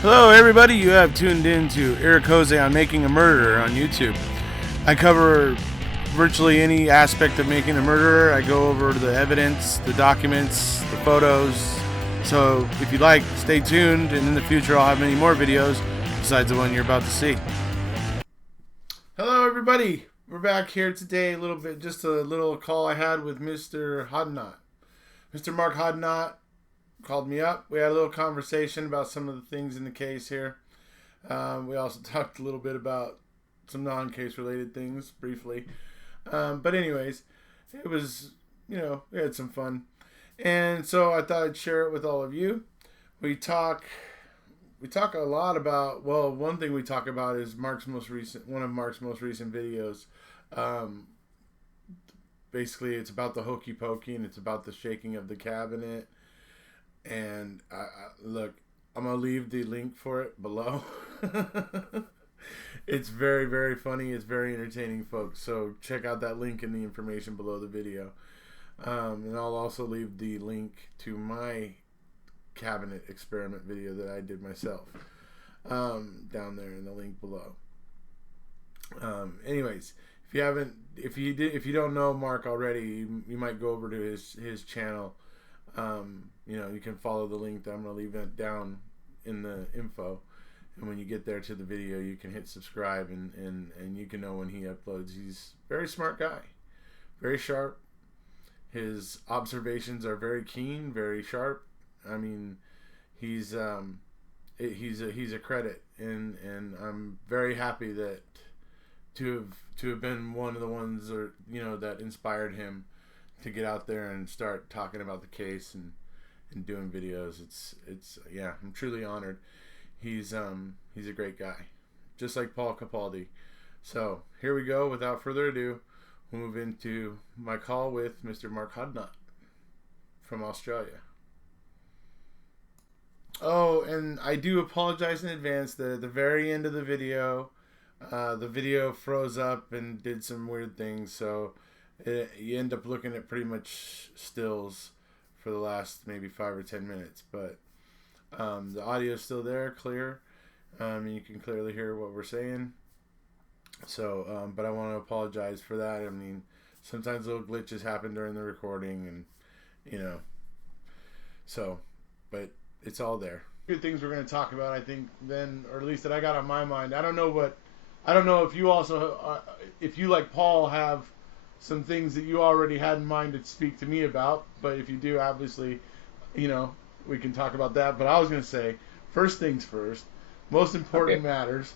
Hello, everybody. You have tuned in to Eric Jose on Making a Murderer on YouTube. I cover virtually any aspect of making a murderer. I go over the evidence, the documents, the photos. So if you like, stay tuned, and in the future I'll have many more videos besides the one you're about to see. Hello, everybody. We're back here today. Just a little call I had with Mr. Hoddinott. Mr. Mark Hoddinott called me up. We had a little conversation about some of the things in the case here. We also talked a little bit about some non-case related things briefly. But anyways, it was, we had some fun. And so I thought I'd share it with all of you. We talk a lot about, one thing we talk about is one of Mark's most recent videos. Basically, it's about the hokey pokey and it's about the shaking of the cabinet. And look, I'm going to leave the link for it below. It's very, very funny. It's very entertaining, folks. So check out that link in the information below the video. And I'll also leave the link to my cabinet experiment video that I did myself down there in the link below. Anyways, if you don't know Mark already, you might go over to his channel. You can follow the link that I'm going to leave it down in the info. And when you get there to the video, you can hit subscribe and you can know when he uploads. He's a very smart guy, very sharp. His observations are very keen, very sharp. I mean, he's a credit, and I'm very happy that to have been one of the ones that inspired him to get out there and start talking about the case and doing videos. I'm truly honored. He's a great guy, just like Paul Capaldi. So here we go. Without further ado, we'll move into my call with Mr. Mark Hoddinott from Australia. Oh, and I do apologize in advance that at the very end of the video froze up and did some weird things. So you end up looking at pretty much stills for the last maybe 5 or 10 minutes. But the audio is still there, clear. You can clearly hear what we're saying. So, but I want to apologize for that. I mean, sometimes little glitches happen during the recording, and but it's all there. Good things we're going to talk about, I think, then, or at least that I got on my mind. I don't know if you also, if you like Paul have some things that you already had in mind to speak to me about, but if you do, obviously, we can talk about that. But I was going to say, first things first, most important matters.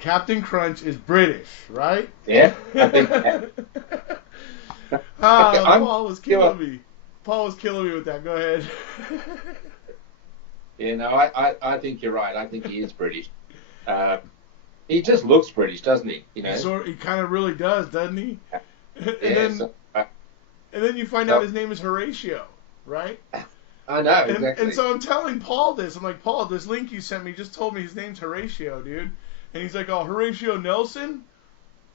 Captain Crunch is British, right? Yeah, I think that. Paul was killing me. Paul was killing me with that. Go ahead. Yeah, no, I think you're right. I think he is British. He just looks British, doesn't he? So he kind of really does, doesn't he? And then you find out his name is Horatio, right? I know, exactly. And so I'm telling Paul this. I'm like, Paul, this link you sent me just told me his name's Horatio, dude. And he's like, oh, Horatio Nelson?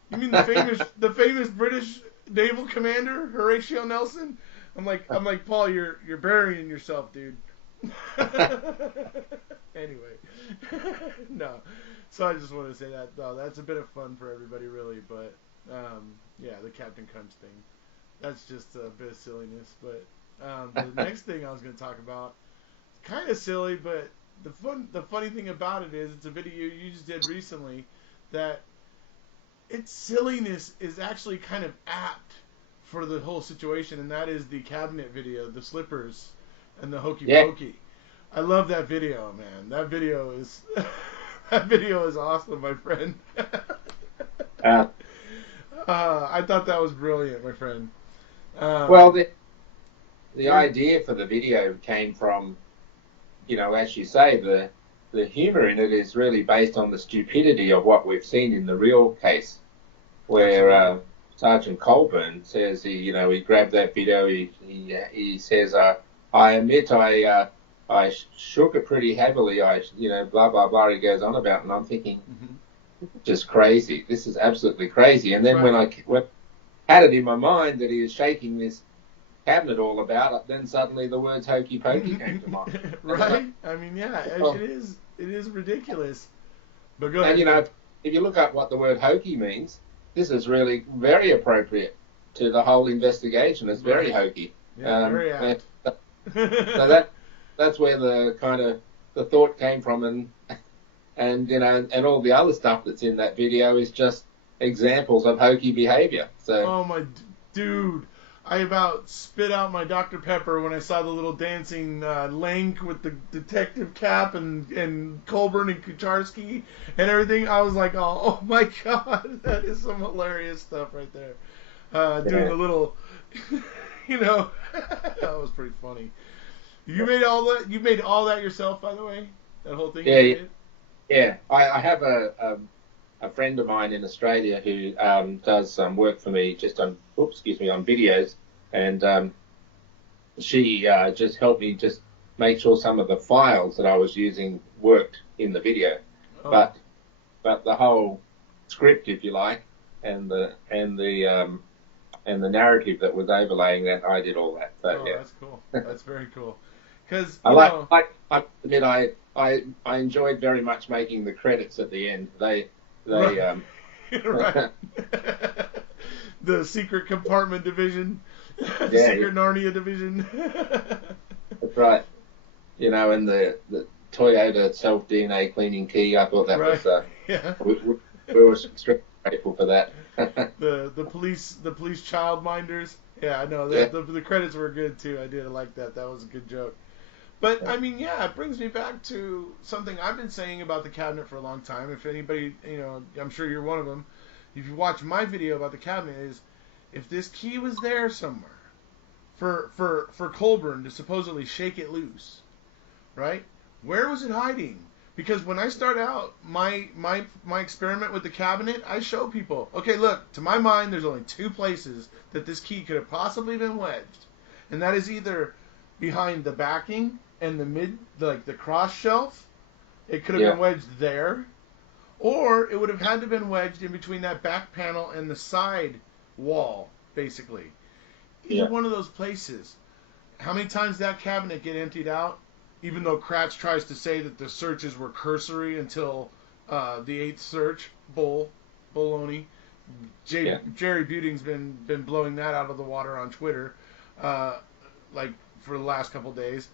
You mean the famous British naval commander, Horatio Nelson? I'm like, Paul, you're burying yourself, dude. Anyway, no. So I just want to say that. No, that's a bit of fun for everybody, really. But the Captain Crunch thing, that's just a bit of silliness. But the next thing I was going to talk about, kind of silly, but the funny thing about it is it's a video you just did recently that its silliness is actually kind of apt for the whole situation, and that is the cabinet video, the slippers and the hokey pokey. I love that video, man. That video is awesome, my friend. I thought that was brilliant, my friend. The idea for the video came from, as you say, the humor in it is really based on the stupidity of what we've seen in the real case, where Sergeant Colburn says he grabbed that video. He says, I admit I shook it pretty heavily. Blah blah blah. He goes on about, and I'm thinking, just crazy. This is absolutely crazy. And then when I had it in my mind that he was shaking this cabinet all about, then suddenly the words hokey pokey came to mind. Right? I mean, yeah, it is. It is ridiculous. But go And ahead. you know, if you look up what the word hokey means, this is really very appropriate to the whole investigation. It's very hokey. Yeah, very apt. So that's where the kind of the thought came from, and you know, and all the other stuff that's in that video is just examples of hokey behavior. So Oh my dude, I about spit out my Dr. Pepper when I saw the little dancing Lank with the detective cap and Colburn and Kucharski and everything. I was like, oh my god, that is some hilarious stuff right there. Doing the little, you know, that was pretty funny. You made all that. You made all that yourself, by the way. That whole thing. yeah, yeah. I have a friend of mine in Australia who does some work for me just on on videos, and she just helped me just make sure some of the files that I was using worked in the video, Oh. but the whole script, if you like, and the narrative that was overlaying that, I did all that. So yeah, That's cool. That's very cool. Because I admit I enjoyed very much making the credits at the end. They right. The secret compartment division, the secret Narnia division. That's right. You know, and the Toyota self DNA cleaning key. I thought that was we were extremely grateful for that. the police childminders. Yeah, I know that the credits were good too. I did like that. That was a good joke. But I mean, yeah, it brings me back to something I've been saying about the cabinet for a long time. If anybody, you know, I'm sure you're one of them. If you watch my video about the cabinet, is if this key was there somewhere for Colburn to supposedly shake it loose, right? Where was it hiding? Because when I start out my experiment with the cabinet, I show people, okay, look, to my mind, there's only two places that this key could have possibly been wedged, and that is either behind the backing and the cross shelf. It could have been wedged there, or it would have had to been wedged in between that back panel and the side wall, basically. Either one of those places. How many times did that cabinet get emptied out? Even though Kratz tries to say that the searches were cursory until the 8th search, baloney. Jerry Buting's been blowing that out of the water on Twitter, like for the last couple days.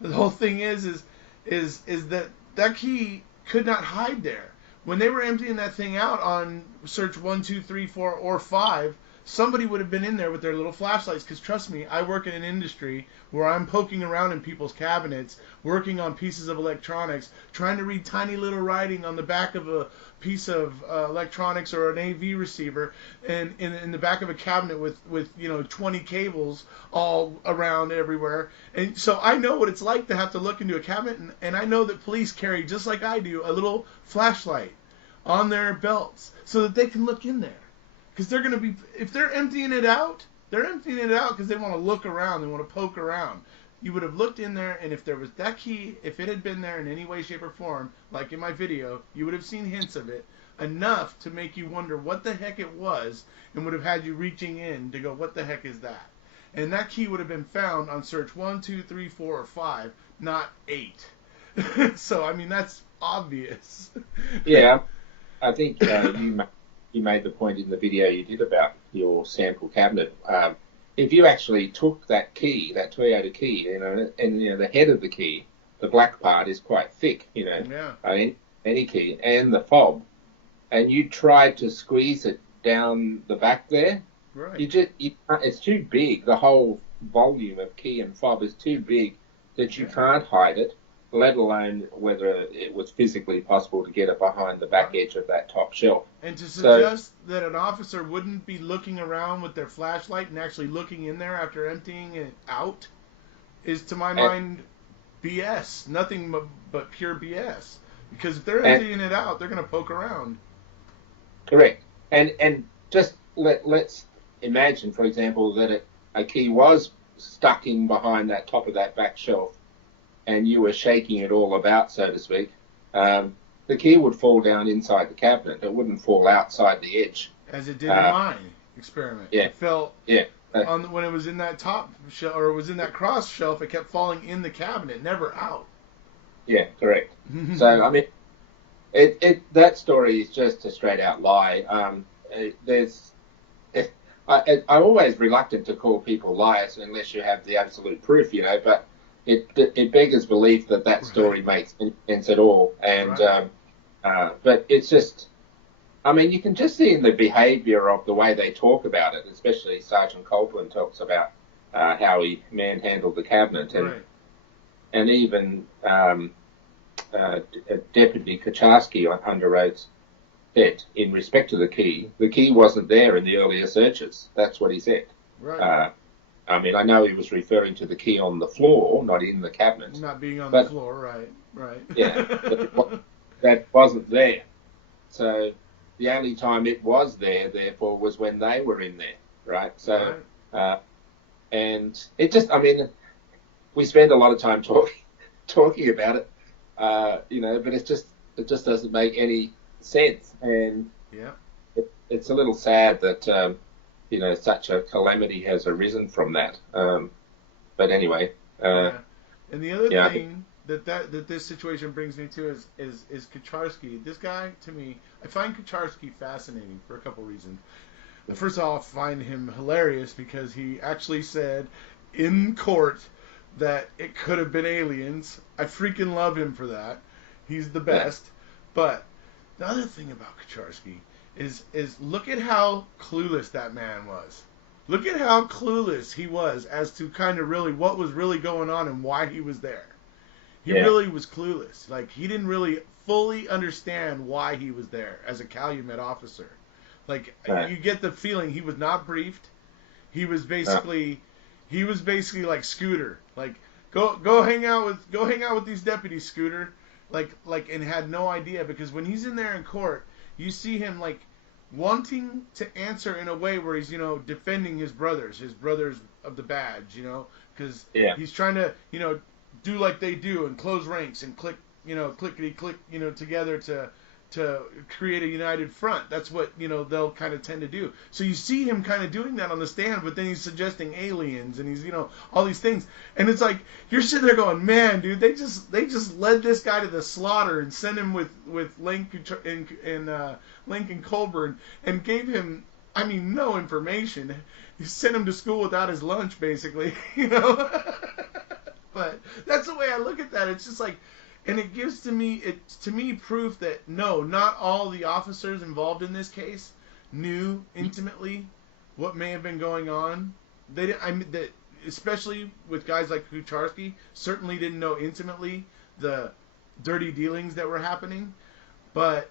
The whole thing is that key could not hide there. When they were emptying that thing out on search 1, 2, 3, 4, or 5, somebody would have been in there with their little flashlights. Because trust me, I work in an industry where I'm poking around in people's cabinets, working on pieces of electronics, trying to read tiny little writing on the back of a piece of electronics or an AV receiver, and in the back of a cabinet with 20 cables all around everywhere. And so I know what it's like to have to look into a cabinet, and I know that police carry, just like I do, a little flashlight on their belts so that they can look in there. Because they're going to be, if they're emptying it out because they want to look around, they want to poke around. You would have looked in there, and if there was that key, if it had been there in any way, shape, or form, like in my video, you would have seen hints of it, enough to make you wonder what the heck it was, and would have had you reaching in to go, what the heck is that? And that key would have been found on search 1, 2, 3, 4, or 5, not 8. So, I mean, that's obvious. Yeah, I think you made the point in the video you did about your sample cabinet. If you actually took that key, that Toyota key, and the head of the key, the black part is quite thick, any key, and the fob, and you tried to squeeze it down the back there, right? It's too big. The whole volume of key and fob is too big that you can't hide it, let alone whether it was physically possible to get it behind the back edge of that top shelf. And to suggest that an officer wouldn't be looking around with their flashlight and actually looking in there after emptying it out is, to my mind, BS. Nothing but pure BS. Because if they're emptying it out, they're going to poke around. Correct. And just let's imagine, for example, that a key was stuck in behind that top of that back shelf, and you were shaking it all about, so to speak. The key would fall down inside the cabinet. It wouldn't fall outside the edge. As it did in my experiment. Yeah. It fell when it was in that top shelf, or it was in that cross shelf, it kept falling in the cabinet, never out. Yeah, correct. So I mean, that story is just a straight out lie. There's I'm always reluctant to call people liars unless you have the absolute proof, but it beggars belief that story makes sense at all. And but it's just, I mean, you can just see in the behaviour of the way they talk about it, especially Sergeant Copeland talks about how he manhandled the cabinet, and even Deputy Kucharski under oath said, in respect to the key wasn't there in the earlier searches. That's what he said. Right. I mean, I know he was referring to the key on the floor, not in the cabinet. Not being on the floor, right. Yeah, that wasn't there. So the only time it was there, therefore, was when they were in there, right? So, and it just, I mean, we spend a lot of time talking about it, but it just doesn't make any sense, and it's a little sad that such a calamity has arisen from that. But anyway, and the other thing that this situation brings me to is Kucharski. This guy, to me, I find Kucharski fascinating for a couple reasons. First of all, I find him hilarious because he actually said in court that it could have been aliens. I freaking love him for that. He's the best. But the other thing about Kucharski is look at how clueless that man was. Look at how clueless he was as to kind of really what was really going on and why he was there. He really was clueless. Like, he didn't really fully understand why he was there as a Calumet officer. Like, you get the feeling he was not briefed. He was basically like Scooter. Like, go hang out with these deputies, Scooter. Like, and had no idea, because when he's in there in court, you see him like wanting to answer in a way where he's defending his brothers of the badge, because he's trying to do like they do and close ranks and clickety click together to create a united front. That's what they'll kind of tend to do. So you see him kind of doing that on the stand, but then he's suggesting aliens and he's all these things, and it's like you're sitting there going, man, dude, they just led this guy to the slaughter and sent him with Lincoln Colburn and gave him, I mean, no information. You sent him to school without his lunch, basically, But that's the way I look at that. It's just like, and it gives to me proof that no, not all the officers involved in this case knew intimately what may have been going on. They didn't. I mean, that especially with guys like Kucharski, certainly didn't know intimately the dirty dealings that were happening. But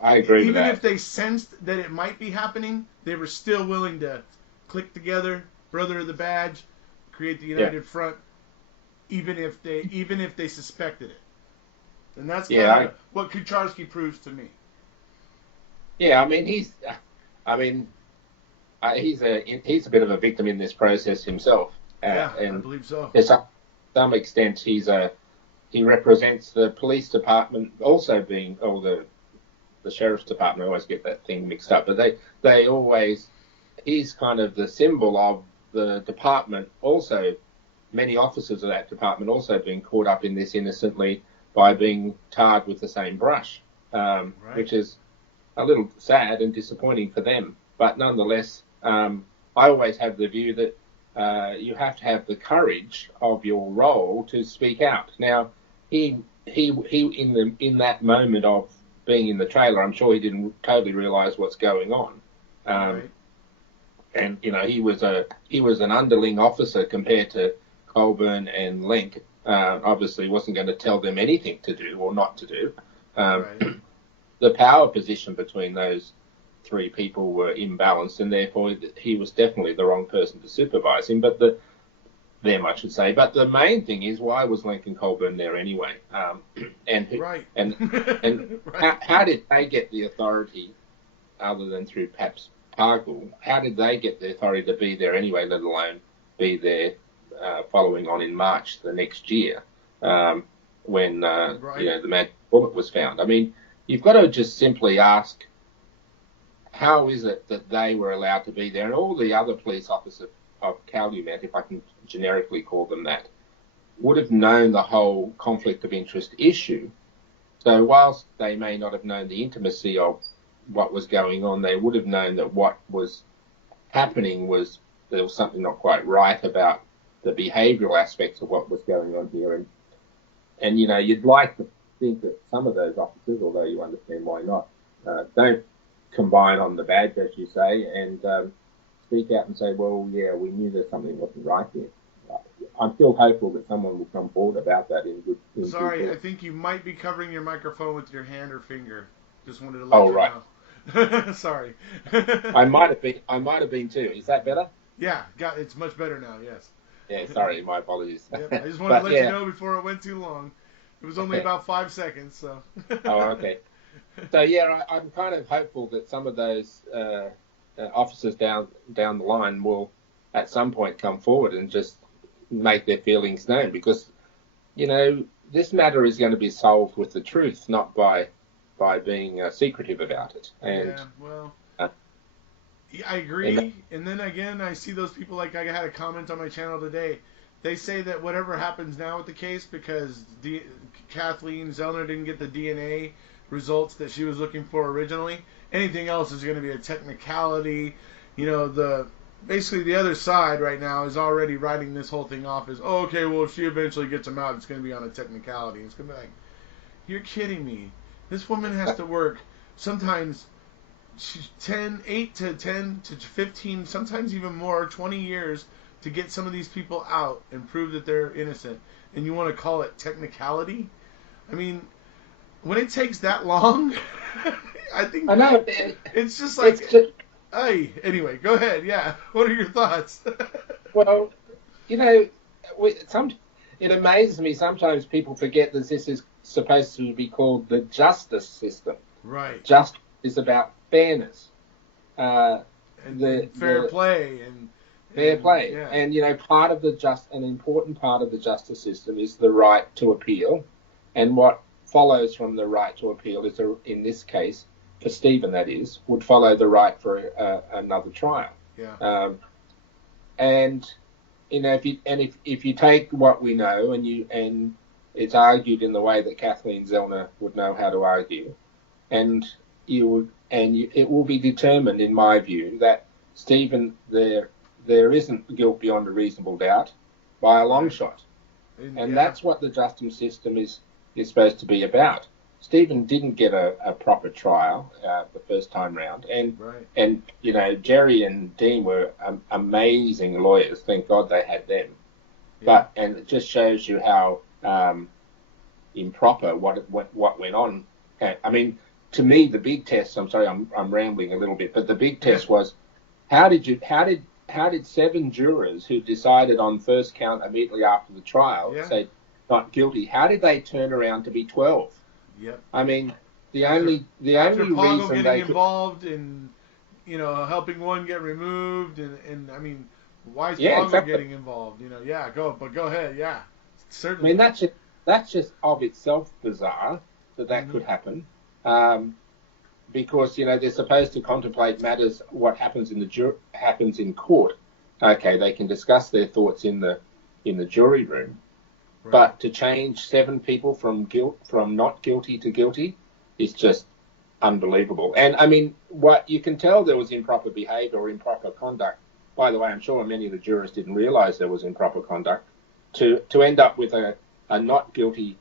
I agree with that. Even if they sensed that it might be happening, they were still willing to click together, brother of the badge, create the united front. Even if they suspected it, and that's kind of what Kucharski proves to me. Yeah, I mean he's a bit of a victim in this process himself. And I believe so. To some extent, he represents the police department, also being the sheriff's department. I always get that thing mixed up, but he's kind of the symbol of the department also. Many officers of that department also being caught up in this innocently by being tarred with the same brush, which is a little sad and disappointing for them. But nonetheless, I always have the view that you have to have the courage of your role to speak out. Now, he in that moment of being in the trailer, I'm sure he didn't totally realise what's going on. And he was an underling officer compared to Colburn and Link. Obviously wasn't going to tell them anything to do or not to do. The power position between those three people were imbalanced, and therefore he was definitely the wrong person to supervise him. But I should say. But the main thing is, why was Lincoln Colburn there anyway? How did they get the authority, other than through perhaps Pargle? How did they get the authority to be there anyway, let alone be there following on in March the next year, when the magic bullet was found? I mean, you've got to just simply ask, how is it that they were allowed to be there, and all the other police officers of Calumet, if I can generically call them that, would have known the whole conflict of interest issue. So whilst they may not have known the intimacy of what was going on, they would have known that what was happening was there was something not quite right about the behavioural aspects of what was going on here. And you know, you'd like to think that some of those officers, although you understand why not, don't combine on the badge, as you say, and speak out and say, well, yeah, we knew that something wasn't right here. I'm still hopeful that someone will come forward about that in good. Sorry, I think you might be covering your microphone with your hand or finger. Just wanted to let you know. Sorry. I might have been too. Is that better? Yeah, it's much better now. Yes. Yeah, sorry, my apologies. Yep, I just wanted to let you know before it went too long. It was only about 5 seconds, so. Oh, okay. So yeah, I'm kind of hopeful that some of those officers down the line will, at some point, come forward and just make their feelings known, because, you know, this matter is going to be solved with the truth, not by being secretive about it. And yeah, well, I agree. And then again, I see those people, like I had a comment on my channel today. They say that whatever happens now with the case, because Kathleen Zellner didn't get the DNA results that she was looking for originally, anything else is going to be a technicality. You know, basically the other side right now is already writing this whole thing off as, oh, okay, well, if she eventually gets him out, it's going to be on a technicality. It's going to be like, you're kidding me. This woman has to work sometimes 8 to 10 to 15, sometimes even more, 20 years to get some of these people out and prove that they're innocent. And you want to call it technicality? I mean, when it takes that long, I think I know it's just like, hey, anyway, go ahead. Yeah, what are your thoughts? Well, you know, it amazes me sometimes people forget that this is supposed to be called the justice system. Right. Justice is about fairness, and fair play and fair play. Yeah. And you know, an important part of the justice system is the right to appeal, and what follows from the right to appeal is, in this case, for Stephen, that is, would follow the right for another trial. Yeah. And you know, if you take what we know and it's argued in the way that Kathleen Zellner would know how to argue, and it will be determined, in my view, that Stephen there isn't guilt beyond a reasonable doubt by a long shot, and that's what the justice system is supposed to be about. Stephen didn't get a proper trial the first time round, and you know, Jerry and Dean were amazing lawyers. Thank God they had them. Yeah. And it just shows you how improper what went on. I mean, to me, the big test. I'm sorry, I'm rambling a little bit, but the big test was how did 7 jurors who decided on first count immediately after the trial say not guilty? How did they turn around to be 12? Yep. I mean, the only reason they involved in, you know, helping one get removed, and I mean, why is Poggle getting involved? You know, go ahead, yeah, certainly. I mean, that's just of itself bizarre that could happen, because you know they're supposed to contemplate matters. What happens happens in court. Okay, they can discuss their thoughts in the jury room. Right. But to change 7 people from not guilty to guilty is just unbelievable. And I mean, what you can tell there was improper behaviour or improper conduct. By the way, I'm sure many of the jurors didn't realise there was improper conduct. To end up with a not guilty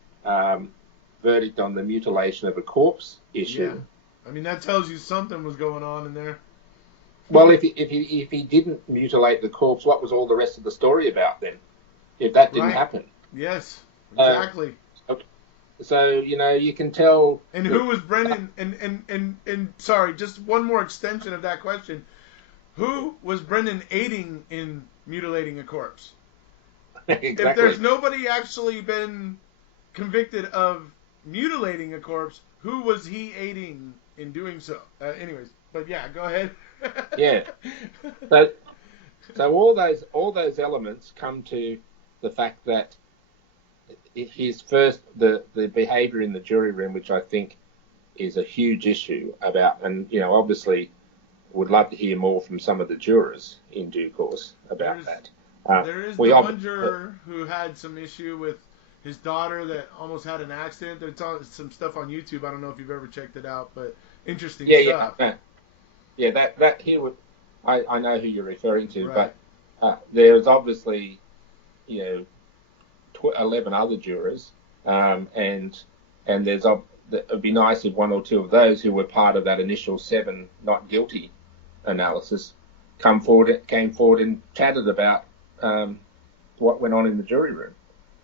verdict on the mutilation of a corpse issue. Yeah. I mean, that tells you something was going on in there. Well, if he didn't mutilate the corpse, what was all the rest of the story about then? If that didn't happen. Yes, exactly. So you know, you can tell. And who was Brendan? And sorry, just one more extension of that question. Who was Brendan aiding in mutilating a corpse? Exactly. If there's nobody actually been convicted of mutilating a corpse, who was he aiding in doing so? Anyways, but yeah, go ahead. Yeah. So all those elements come to the fact that his the behaviour in the jury room, which I think is a huge issue about, and you know, obviously would love to hear more from some of the jurors in due course about that. There is the one juror who had some issue with his daughter that almost had an accident. There's some stuff on YouTube. I don't know if you've ever checked it out, but interesting stuff. That here would, I know who you're referring to, Right. but there's obviously 11 other jurors, and there's it would be nice if one or two of those who were part of that initial 7 not guilty analysis came forward and chatted about what went on in the jury room.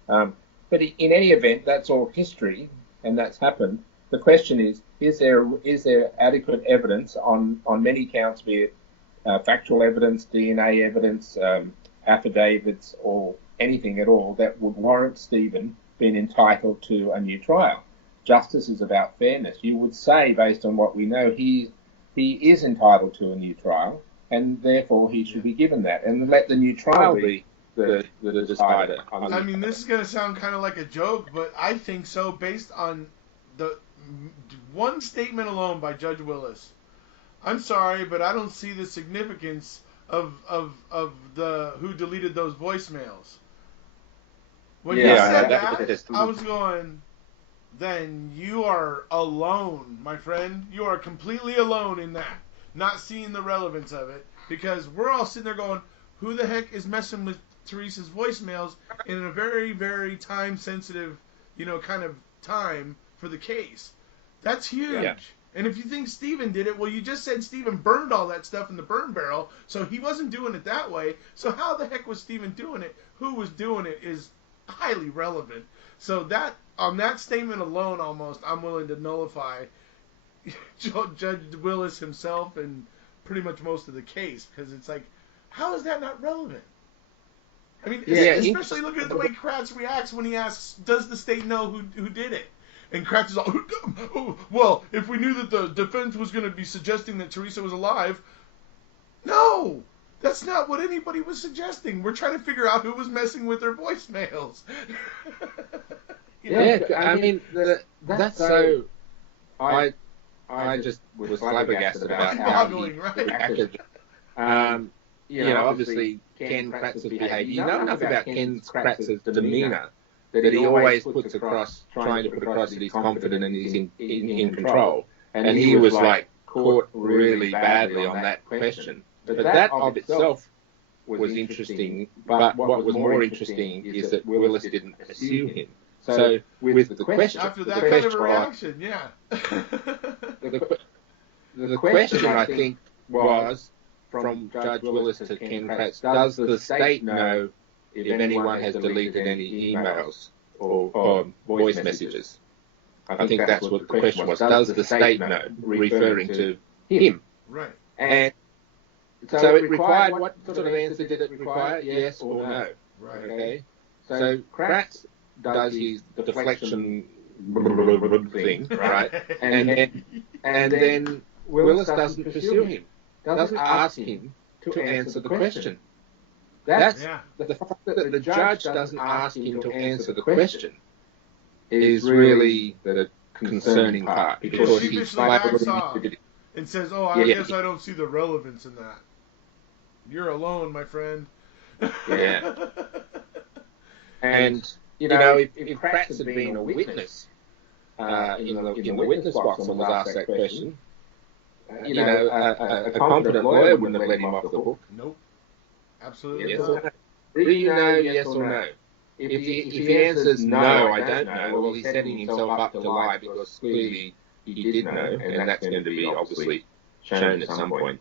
But in any event, that's all history, and that's happened. The question is there adequate evidence on many counts, be it factual evidence, DNA evidence, affidavits, or anything at all that would warrant Stephen being entitled to a new trial? Justice is about fairness. You would say, based on what we know, he is entitled to a new trial, and therefore he should be given that, and let the new trial be the decider. I mean, this is going to sound kind of like a joke, but I think so, based on the one statement alone by Judge Willis. I'm sorry, but I don't see the significance of the who deleted those voicemails. When you said that, I was going, then you are alone, my friend. You are completely alone in that, not seeing the relevance of it, because we're all sitting there going, who the heck is messing with Teresa's voicemails in a very, very time-sensitive, kind of time for the case? That's huge. Yeah. And if you think Stephen did it, well, you just said Stephen burned all that stuff in the burn barrel, so he wasn't doing it that way. So how the heck was Stephen doing it? Who was doing it is highly relevant. So that, on that statement alone, almost, I'm willing to nullify Judge Willis himself and pretty much most of the case, because it's like, how is that not relevant? I mean, especially looking at the way Kratz reacts when he asks, does the state know who did it? And Kratz is all, oh, well, if we knew that the defense was going to be suggesting that Teresa was alive, no, that's not what anybody was suggesting. We're trying to figure out who was messing with their voicemails. I mean, that's so. I just was flabbergasted about how he acted. Obviously, Ken Kratz's behaviour. You know enough about Ken Kratz's demeanour that he always puts across, trying to put across that he's confident and he's in control. And he was caught really badly on that question. But that of itself was interesting. But what was more interesting is that Willis didn't pursue him. So with the question, after that kind of a reaction, the question I think was from Judge Willis to Ken Kratz: does the state know if anyone has deleted any emails or voice messages? I think that's what the question was. Does the state know, referring to him? Right. And so it required, what sort of answer did it require? Yes or no? Right. Okay. So Kratz does his deflection thing, right? And then Willis doesn't pursue him, doesn't ask him to answer the question. That's the fact that the judge doesn't ask him to answer the question is really the concerning part, because he's and says, "Oh, I guess I don't see the relevance in that. You're alone, my friend." Yeah. And if Kratz had been a witness in the witness box and was asked that question, a competent lawyer wouldn't have let him off the hook. Nope. Absolutely yes not. Or no? Do you know, yes or no? If he answers no, I don't know, well, he's setting himself up to lie, because clearly he did know, and that's going to be obviously shown at some point.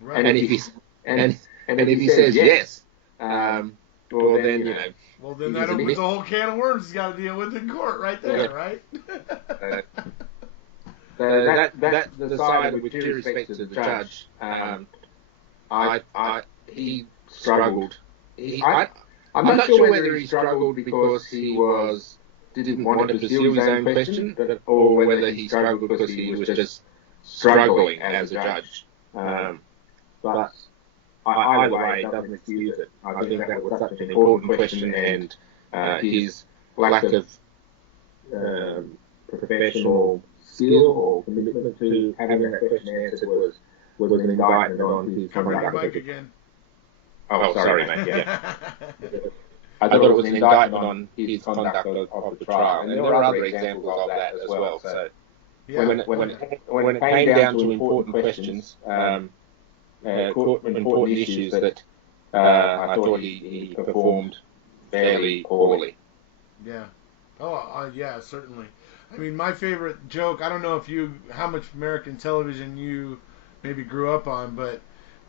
Right. And if he says yes, well then Well, then that opens a whole can of worms he's got to deal with in court, right there, right? That decided, with due respect to the judge, he struggled. I'm not sure whether he struggled because he didn't want to pursue his own question, or whether he struggled because he was just struggling as a judge. But either way, it doesn't excuse it. I think that was such an important question, and his lack of professional skill or commitment to having that question answered was an indictment on his conduct. Cover your mic again. Oh, sorry, mate. Yeah. I thought it was an indictment on his conduct of the trial, and there were other examples of that as well. So when it came down to important questions, important issues that I thought he performed fairly poorly. Yeah. Oh, yeah, certainly. I mean, my favorite joke, I don't know how much American television you maybe grew up on, but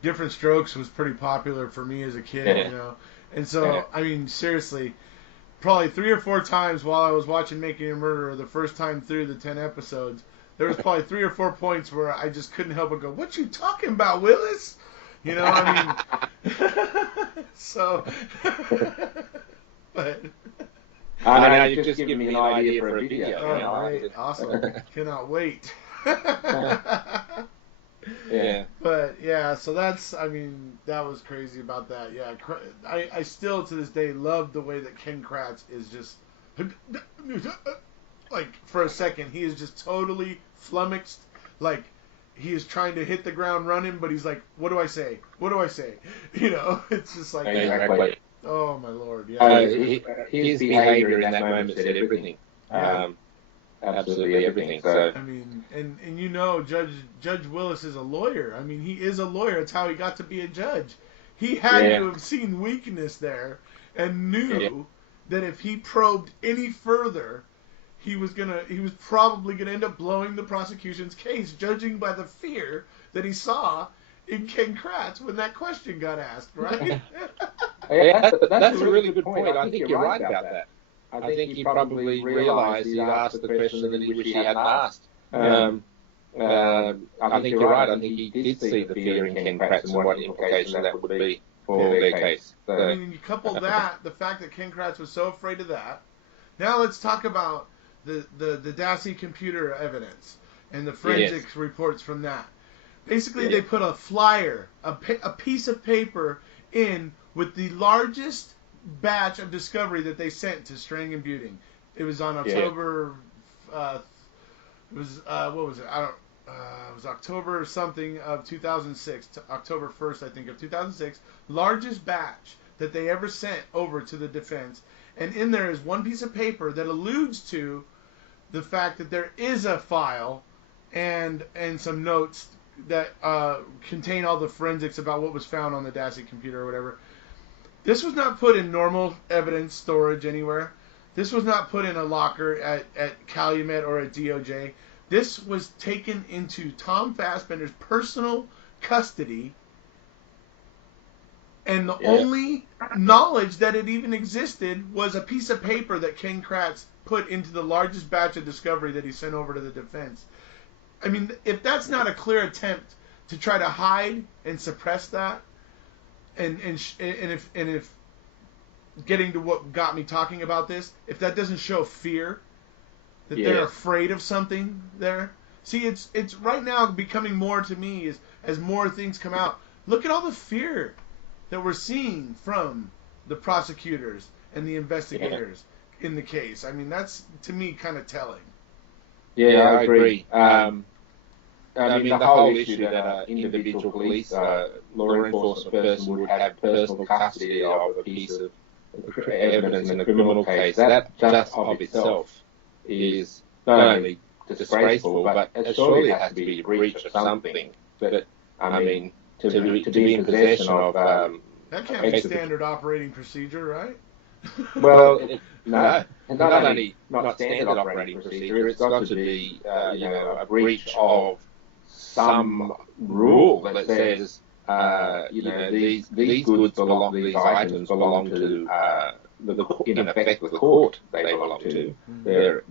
Different Strokes was pretty popular for me as a kid, you know. And so, I mean, seriously, probably 3 or 4 times while I was watching Making a Murderer, the first time through the 10 episodes, there was probably 3 or 4 points where I just couldn't help but go, "What you talking about, Willis?" You know, I mean, so, but... now you've just given me an idea for a video. Oh, great. Awesome. Cannot wait. Yeah. But, yeah, so that's, I mean, that was crazy about that. Yeah, I still, to this day, love the way that Ken Kratz is just, like, for a second, he is just totally flummoxed. Like, he is trying to hit the ground running, but he's like, what do I say? What do I say? You know, it's just like... Exactly. Oh, my Lord, yeah. His behavior in that moment said everything. Absolutely everything. So I mean, and you know, Judge Willis is a lawyer. I mean, he is a lawyer. It's how he got to be a judge. He had to have seen weakness there and knew that if he probed any further, he was probably gonna end up blowing the prosecution's case, judging by the fear that he saw in Ken Kratz when that question got asked, right? That's a really good point. I think you're right about that. I think he probably realized he'd asked the question that he wished he hadn't asked. I think you're right. I think he did see the fear in Ken Kratz and what implication that would be for their case. So. I mean, you couple that, the fact that Ken Kratz was so afraid of that. Now let's talk about the DASI computer evidence and the forensics reports from that. Basically, they put a flyer, a piece of paper in with the largest batch of discovery that they sent to Strang and Buting. It was on October. It was what was it? It was October something of 2006. October 1st, I think, of 2006. Largest batch that they ever sent over to the defense. And in there is one piece of paper that alludes to the fact that there is a file and some notes that contain all the forensics about what was found on the DASI computer or whatever. This was not put in normal evidence storage anywhere. This was not put in a locker at Calumet or at DOJ. This was taken into Tom Fassbender's personal custody, and the only knowledge that it even existed was a piece of paper that Ken Kratz put into the largest batch of discovery that he sent over to the defense. I mean, if that's not a clear attempt to try to hide and suppress that, and if getting to what got me talking about this, if that doesn't show fear, that they're afraid of something there. See, it's right now becoming more to me as more things come out. Look at all the fear that we're seeing from the prosecutors and the investigators in the case. I mean, that's, to me, kind of telling. Yeah, I agree. I mean, the whole issue that an individual police, law enforcement person would have personal custody of a piece of evidence in a criminal case, that just of itself is not only disgraceful, but it surely has to be a breach of something. But, I mean, to be in possession of... that can't be standard operating procedure, right? Well, no. Not only not standard operating procedure, it's got to be, a breach of some rule that says, these goods belong, these items belong to, in effect, the court they belong to. They're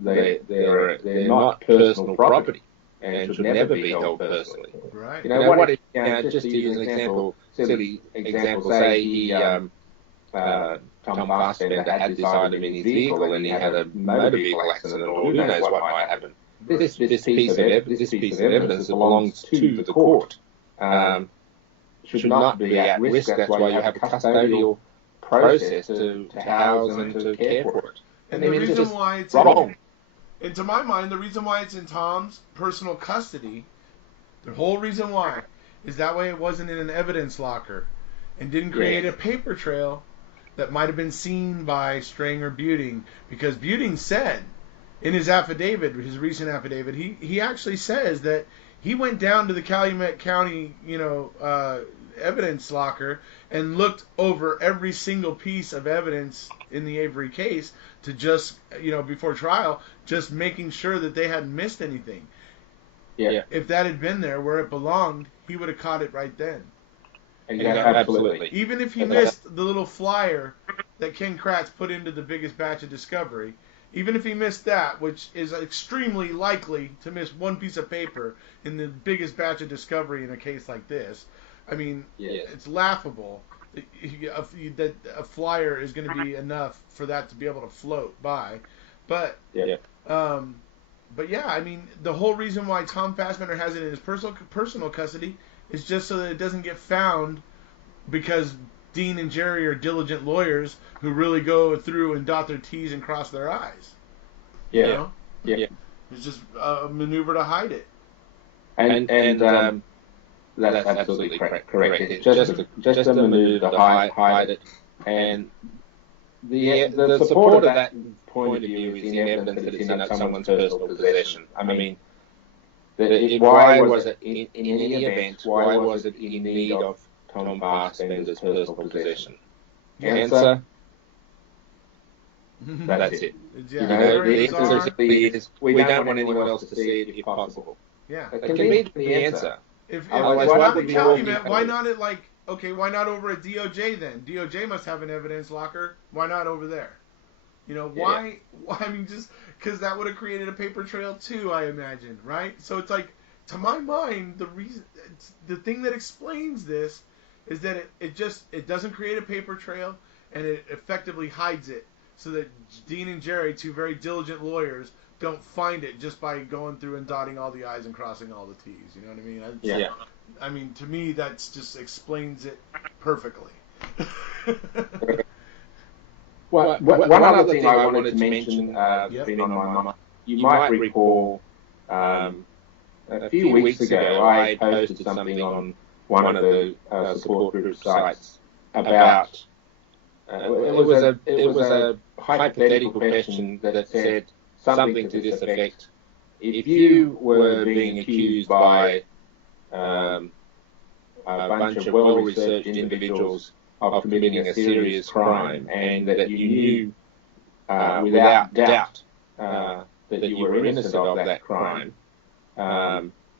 not personal property and should never be held personally. Right. What if, just to use an example, silly example, say he, Tom Fassbender had this item in his vehicle and he had a motor vehicle accident, or who knows what might happen. This piece of evidence that belongs to the court should not be at risk. That's why you have a custodial process to house and to care for it. And the reason why it's wrong. And to my mind, the reason why it's in Tom's personal custody, the whole reason why, is that way it wasn't in an evidence locker. and didn't create a paper trail that might have been seen by Strang or Buting, because Buting said in his affidavit, his recent affidavit, he actually says that he went down to the Calumet County, evidence locker and looked over every single piece of evidence in the Avery case to just, before trial, just making sure that they hadn't missed anything. Yeah. If that had been there where it belonged, he would have caught it right then. Absolutely. Even if he missed the little flyer that Ken Kratz put into the biggest batch of discovery, even if he missed that, which is extremely likely to miss one piece of paper in the biggest batch of discovery in a case like this, I mean, it's laughable that a flyer is going to be enough for that to be able to float by. But I mean, the whole reason why Tom Fassbender has it in his personal custody is just so that it doesn't get found, because Dean and Jerry are diligent lawyers who really go through and dot their T's and cross their I's. Yeah. It's just a maneuver to hide it. And that's absolutely correct. It's just a maneuver to hide it. And the support of that point of view is in evidence that it's in someone's personal possession. I mean, why was it in any event? Why was it in need of Tom Fassbender's personal possession? Answer: that's it. Yeah, the answer simply is we don't want anyone else to see it if possible. Yeah, that can be the answer. If not the Calumet, why not at why not over at DOJ then? DOJ must have an evidence locker. Why not over there? Why? I mean, just because that would have created a paper trail too, I imagine, right? So it's like, to my mind, the thing that explains this is that it doesn't create a paper trail, and it effectively hides it, so that Dean and Jerry, two very diligent lawyers, don't find it just by going through and dotting all the I's and crossing all the T's. You know what I mean? I mean, to me, that just explains it perfectly. Well, one other thing I wanted to mention, been on my mind, you might recall a few weeks ago I posted something on one of the support group sites about it was a hypothetical question that said something to this effect: if you were being accused by a bunch of well-researched individuals of committing a serious crime, and that you knew without doubt that you were innocent of that crime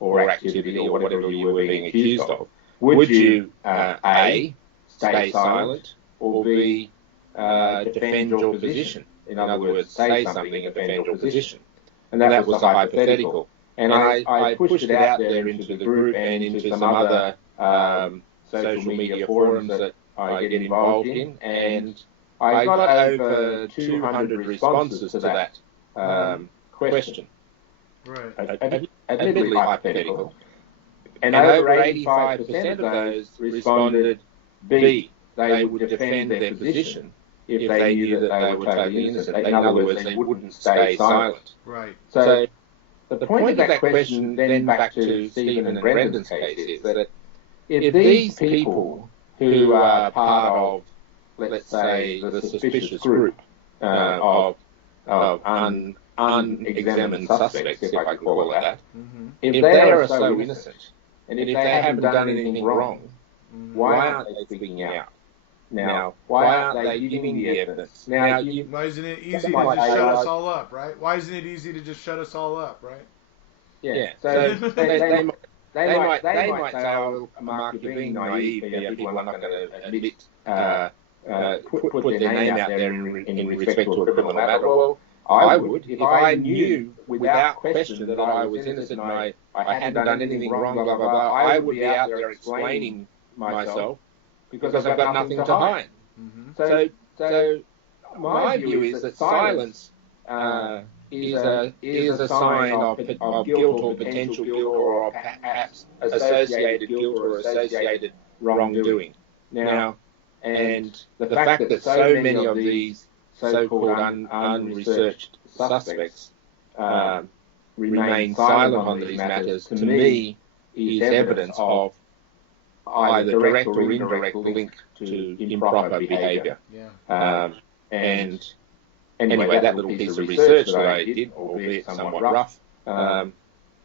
or activity or whatever you were being accused of, would you A, stay silent, or B, defend your position? In other words, say something and defend your position. And that was a hypothetical. And I pushed it out there into the group and into some other social media forums that I get involved in, and I got over 200 responses to that question. Right. Admittedly hypothetical. And over 85% of those responded B, they would defend their position if they knew that they were totally innocent. In other words, they wouldn't stay silent. Right. So the point of that question, then back to Stephen and Brendan's case, is that if these people who are part of, let's say, the suspicious group of unexamined suspects, if I can call it that, if they are so innocent, and if they haven't done anything wrong, why aren't they speaking out? Now, why aren't they giving the evidence? Now, why isn't it easy to just shut us all up, right? Why isn't it easy to just shut us all up, right? Yeah. So they might say, "Oh, Mark, you're being naive here. People are not going to admit, put their name out there in respect to a criminal matter." Well, I would, if I knew without question that I was innocent and I hadn't done anything wrong, blah, blah, blah, I would be out there explaining myself because I've got nothing to hide. So my view is that silence is a sign of guilt or potential guilt or perhaps associated guilt or associated wrongdoing. Now, and the fact that so many of these so-called unresearched suspects remain silent on these matters, to me, is evidence of either direct or indirect link to improper behaviour. Yeah. And anyway, that little piece of research that I did, albeit somewhat rough,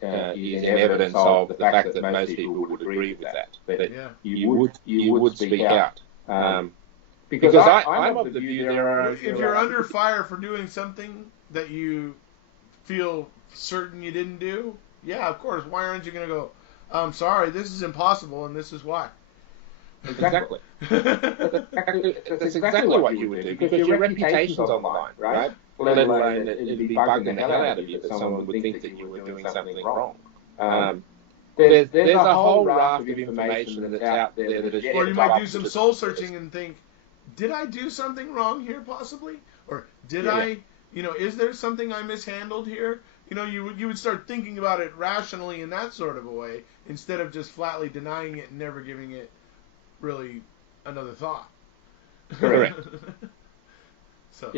is evidence of the fact that most people would agree with that. That you would speak out. Because I'm of the view there are... If you're under fire for doing something that you feel certain you didn't do, yeah, of course. Why aren't you going to go, I'm sorry, this is impossible and this is why? Exactly. That's exactly what you would do, because your reputation's on the line, right? Let alone that it'd be bugging the hell out of you that someone would think that you were doing something wrong. There's a whole raft of information that's out there that is... Or you might do some soul searching and think, did I do something wrong here possibly? Or did I, is there something I mishandled here? You would start thinking about it rationally in that sort of a way, instead of just flatly denying it and never giving it really another thought. Correct. So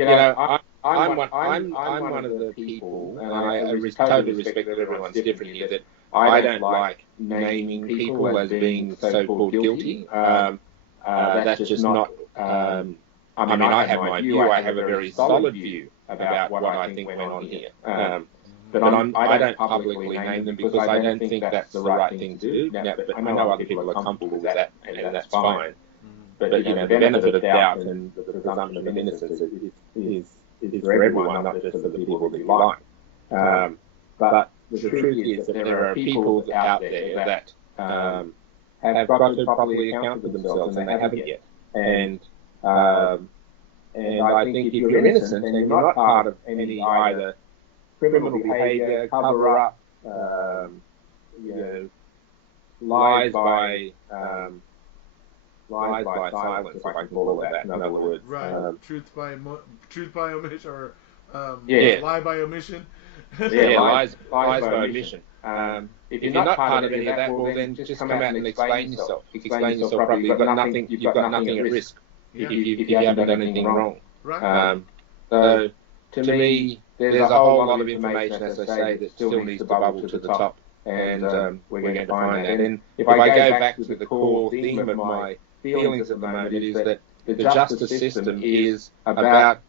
I'm one of the people, and I totally respect that everyone's different here, that I don't like naming people as being so-called guilty. That's just not... I mean, I have my view. I have a very solid view about what I think went on here. But I don't publicly name them because I don't think that's the right thing to do. Now, but I know other people are comfortable with that, and that's fine. But the benefit of doubt and the presumption of innocence is for everyone, not just for the people that you like. But the truth is that there are people out there that have got to properly account for themselves, and they haven't yet. And I think if you're innocent and you're not part of any either criminal behaviour, cover-up, lies by silence, if I can call it that, in other words. Right. Truth by omission, or lie by omission. Lies by omission. If you're not part of any of that, well, then just come out and explain yourself. Explain yourself properly. You've got nothing at risk if you haven't done anything wrong. Right. So, to me, there's a whole lot of information, as I say, that still needs to bubble to the top, and we're going to find that. And if I go back to the core theme of my feelings at the moment, it is that the justice system is about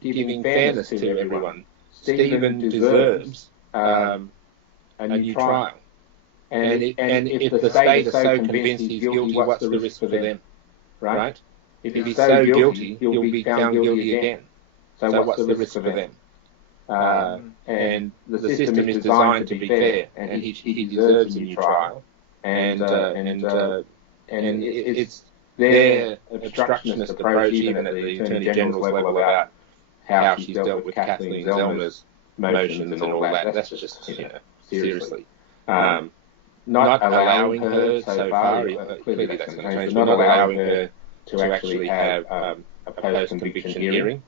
giving fairness to everyone. Stephen deserves a new trial. And if the state is so convinced he's guilty, what's the risk for them? Right? If he's so guilty, he'll be found guilty again. So what's the risk for them? And the system is designed to be fair, and he deserves a new trial. And it's their obstructionist approach, even at the Attorney General's level, about how she's dealt with Kathleen Zellner's motions and all that. That's just, seriously. Not allowing her so far, clearly that's going to change, but not allowing her to actually have a post-conviction hearing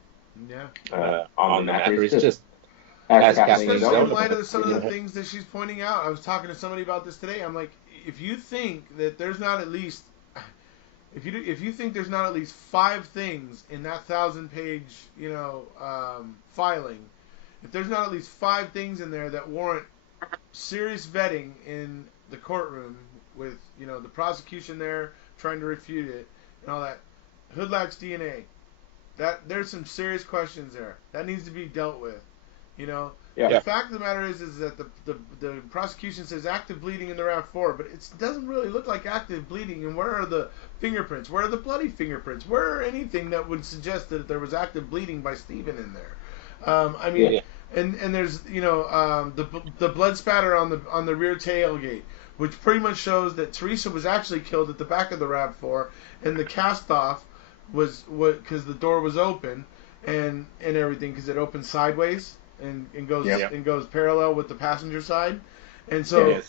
on the matter is just... Especially in light of some of the things that she's pointing out. I was talking to somebody about this today. I'm like, if you think that there's not at least... If you think there's not at least 5 things in that 1,000-page, filing, if there's not at least 5 things in there that warrant serious vetting in the courtroom, with the prosecution there trying to refute it and all that, Hoodlack's DNA, that there's some serious questions there that needs to be dealt with. The fact of the matter is that the prosecution says active bleeding in the RAV4, but it doesn't really look like active bleeding. And where are the fingerprints? Where are the bloody fingerprints? Where are anything that would suggest that there was active bleeding by Stephen in there? And there's the blood spatter on the rear tailgate, which pretty much shows that Teresa was actually killed at the back of the RAV4, and the cast off was because the door was open and everything, because it opened sideways. And goes parallel with the passenger side, and so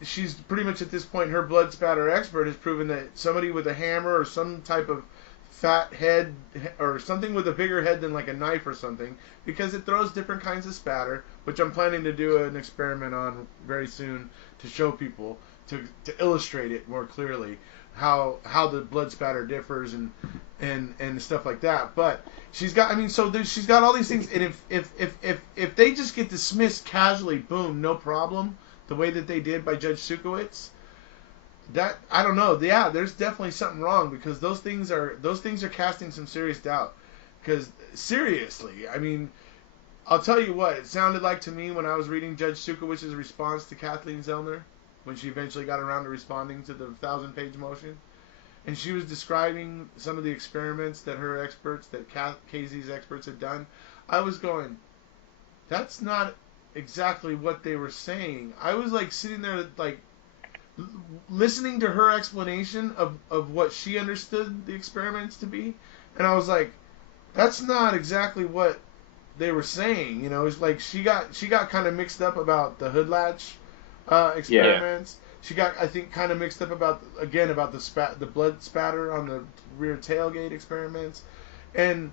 she's pretty much at this point, her blood spatter expert has proven that somebody with a hammer or some type of fat head or something with a bigger head than like a knife or something, because it throws different kinds of spatter, which I'm planning to do an experiment on very soon to show people to illustrate it more clearly how the blood spatter differs and stuff like that. But she's got she's got all these things, and if they just get dismissed casually, boom, no problem, the way that they did by Judge Sukowitz, that I don't know. Yeah, there's definitely something wrong because those things are casting some serious doubt. Because seriously, I mean, I'll tell you what it sounded like to me when I was reading Judge Sukowicz's response to Kathleen Zellner when she eventually got around to responding to the 1,000-page motion, and she was describing some of the experiments that her experts, that KZ's experts had done. I was going, that's not exactly what they were saying. I was like sitting there like listening to her explanation of what she understood the experiments to be, and I was like, that's not exactly what they were saying. You know, it's like she got kind of mixed up about the hood latch experiments. Yeah. She got, I think, kind of mixed up about the blood spatter on the rear tailgate experiments, and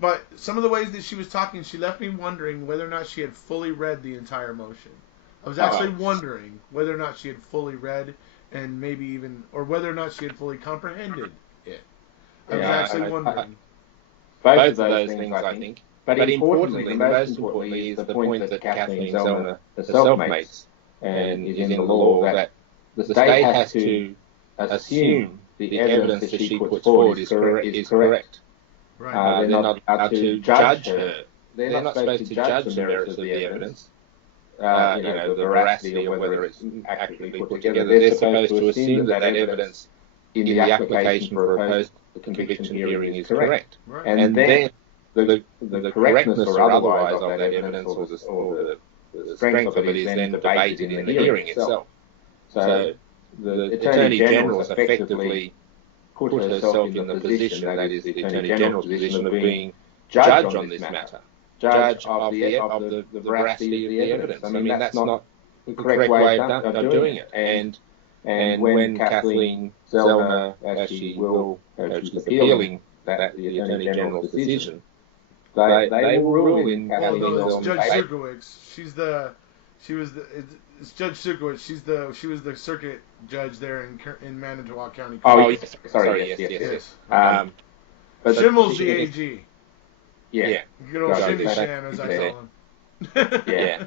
but some of the ways that she was talking, she left me wondering whether or not she had fully read the entire motion. I was actually wondering whether or not she had fully read, and maybe even, or whether or not she had fully comprehended it. I was actually wondering. Both of those things, I think. But importantly, the most importantly, is the point that Kathleen Zellner herself makes, and is in the law, that the state has to assume the evidence that she puts forward is correct. Right. They're not allowed to judge her. They're not supposed to judge the merits of the evidence, the veracity or whether it's accurately put together. They're supposed to assume that evidence in the application for a post-conviction hearing is correct. Right. And then the correctness or otherwise of that evidence or the strength of it is then debated in the hearing itself. So the Attorney General has effectively put herself in the position, that is the Attorney General's position, of being judge on this matter, judge of the veracity of the evidence. I mean, that's not the correct way of doing it. And when Kathleen Zellner, as she will, she's appealing that the Attorney General's decision, they will rule in Kathleen Zellner's Judge Sukowicz. It's Judge Sukowicz. She was the circuit judge there in Manitowoc County. Oh, yes. Sorry, yes. But Schimmel's the AG. Yeah. Good old Shimmy Sham, as I call him. Yeah.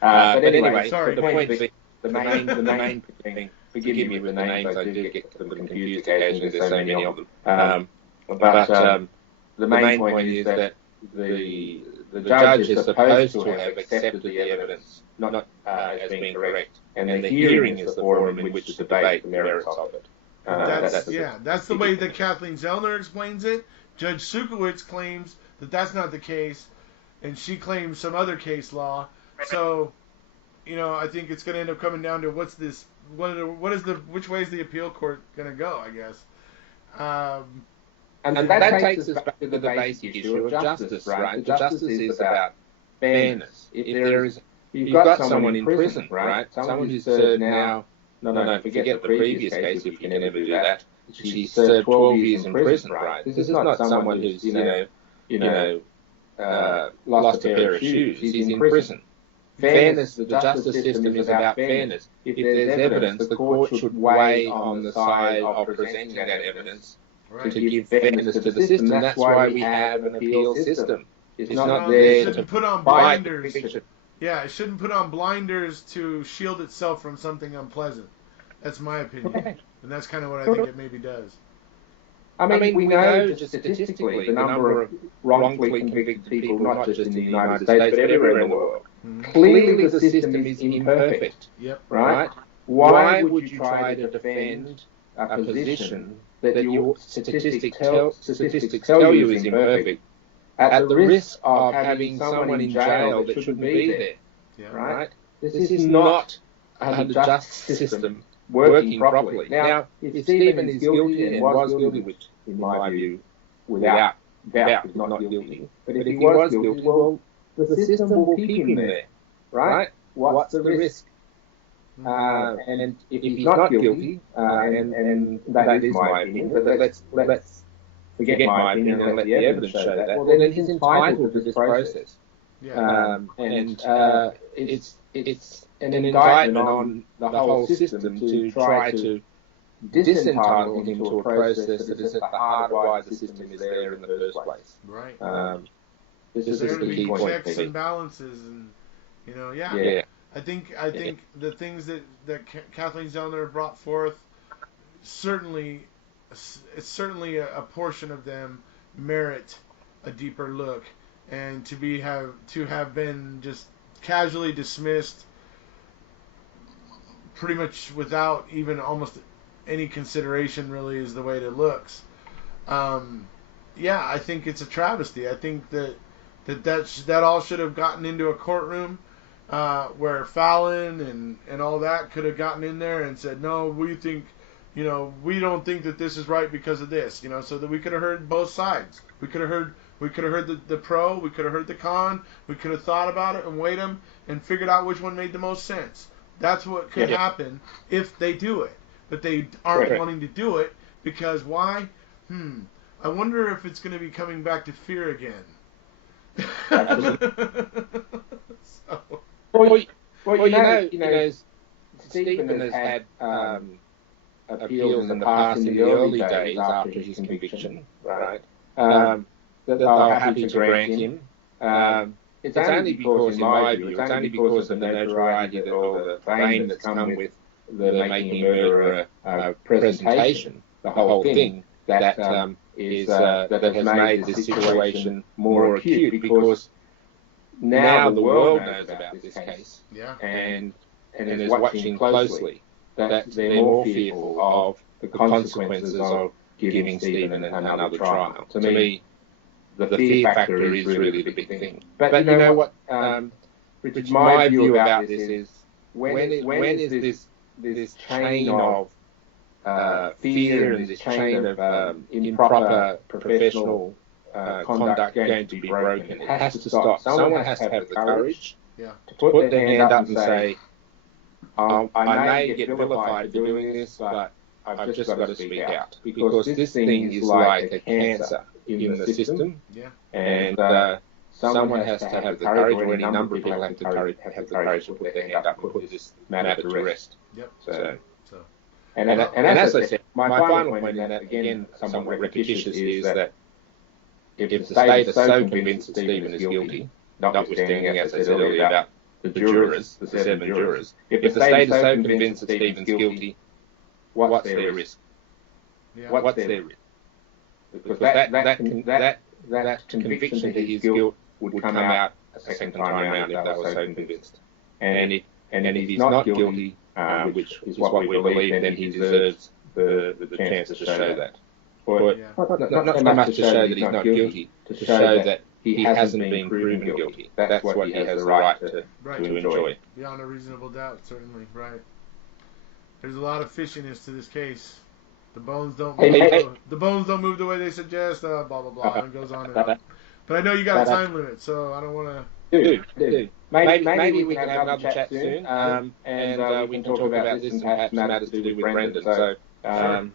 But anyway, sorry. The point being, the main thing. Forgive me with the names. I do get them confused occasionally. There's so many of them. But the main point is that the judge is supposed to have accepted the evidence, not as being correct, and the hearing is the forum in which to debate the merits of it. That's the way that Kathleen Zellner explains it. Judge Sukowicz claims that that's not the case, and she claims some other case law. So, I think it's going to end up coming down to which way is the appeal court going to go, I guess. And that takes us back to the basic issue of justice, right? Justice is about fairness. If you've got someone in prison, right? Someone who's served now, no, forget the previous case, if you can never do that. She served 12 years in prison, right? This is not someone who's, lost a pair of shoes. He's in prison. Fairness, the justice system is about fairness. If there's evidence, the court should weigh on the side of presenting that evidence. Right. To give fairness to the system. That's why we have an appeal system. It's not there to put on blinders. Yeah, it shouldn't put on blinders to shield itself from something unpleasant. That's my opinion. Okay. And that's kind of what I think it maybe does. I mean, we know just statistically the number of wrongfully convicted people, not just in the United States, but everywhere in the world. Mm-hmm. Clearly the system is imperfect. Yep. Right? Why would you try to defend a position that your statistics tell you is imperfect, at the risk of having someone in jail that shouldn't be there? Yeah. Right? This is not a justice system working properly. Now, if Stephen is guilty and was guilty, which in my view, without doubt, is not guilty, but if he was guilty, well, the system will keep him there, right? What's the risk? And if he's not guilty, and that is my opinion, but let's forget my opinion and let the evidence show that, well, then he's entitled to this process. Yeah. It's an indictment on the whole system to try to disentitle him to a process that is at the heart of why the system is there in the first place. Right. This is the key point. Checks and balances, and Yeah. I think the things that Kathleen Zellner brought forth, certainly a portion of them merit a deeper look, and to have been just casually dismissed, pretty much without even almost any consideration, really, is the way it looks. Yeah, I think it's a travesty. I think that all should have gotten into a courtroom where Fallon and all that could have gotten in there and said, no, we don't think that this is right because of this, so that we could have heard both sides. We could have heard the pro, we could have heard the con, we could have thought about it and weighed them and figured out which one made the most sense. That's what could happen if they do it. But they aren't wanting to do it because why? I wonder if it's going to be coming back to fear again. So. Well, Stephen has had appeals in the past, in the early days after his conviction, right? That they were happy to grant him. It's only because, in my view, it's only because of the notoriety or the fame that's come with the Making a Murderer presentation, the whole thing, that has made this situation more acute, because now the world knows about this case and is watching closely, that they're more fearful of the consequences of giving Stephen another trial. To me, the fear factor is really the big thing. But you know what, Richard, my view about this is, when is this chain of fear and this chain of improper professional conduct going to be broken? It has to stop. Someone has to have the courage to put their hand up and say, I may get vilified for doing this, but I've just got to speak out. Because this thing is like a cancer in the system, and someone has to have the courage, or any number of people have the courage to put their hand up and put this matter to rest. And as I said, my final point, and again somewhat repetitious, is that if the state is so convinced that Stephen is guilty, notwithstanding, as I said earlier, about the jurors, the 7 jurors, if the state is so convinced that Stephen's guilty, what's their risk? What's their risk? Because that conviction to his guilt would come out a second time around if they were so convinced. And if he's not guilty, which is what we believe, then he deserves the chance to show that. Or not so much to show that he's not guilty, to show that he hasn't been proven guilty. That's what he has the right to enjoy. Beyond a reasonable doubt, certainly, right. There's a lot of fishiness to this case. The bones don't move the way they suggest, blah, blah, blah, and it goes on and on. But I know you got a time limit, so I don't want to... Dude. Maybe we can have another chat soon, and we can talk about this and perhaps matters to do with Brendan. So,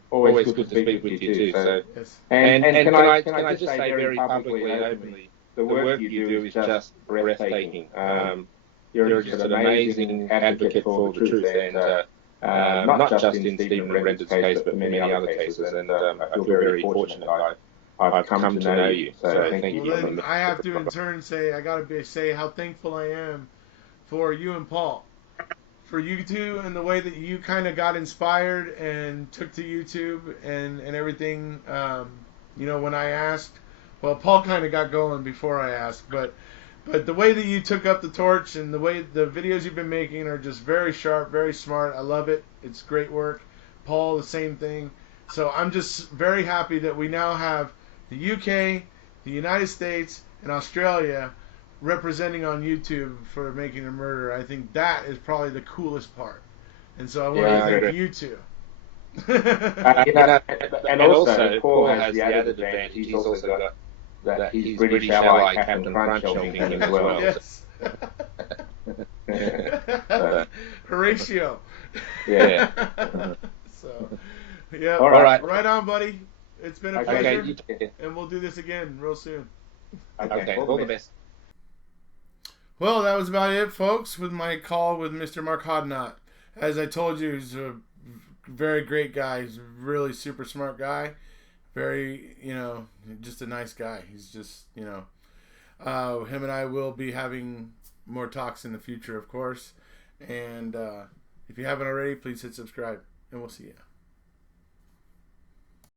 always good to speak with you too. So, yes. And can I just say very publicly and openly, the work you do is just breathtaking. You're just an amazing advocate for the truth, and not just in Stephen Brendan's case, but many other cases. And I feel very fortunate I've come to know you. So thank you. Well, then I have to in turn say, I got to say how thankful I am for you and Paul. For you two, and the way that you kind of got inspired and took to YouTube and everything. When I asked, well, Paul kind of got going before I asked, but the way that you took up the torch and the way the videos you've been making are just very sharp, very smart. I love it. It's great work. Paul, the same thing. So I'm just very happy that we now have the UK, the United States, and Australia representing on YouTube for Making a Murder. I think that is probably the coolest part. And so I want to thank you two. And also, Paul has the added advantage. He's also got that he's British ally Captain Crunch helping him as well. Yes. Horatio. Yeah. So, yeah. All right. Right on, buddy. It's been a pleasure. And we'll do this again real soon. Okay. All the best. Well, that was about it, folks, with my call with Mr. Mark Hoddinott. As I told you, he's a very great guy. He's a really super smart guy. Very, just a nice guy. He's just, him and I will be having more talks in the future, of course. And if you haven't already, please hit subscribe, and we'll see you.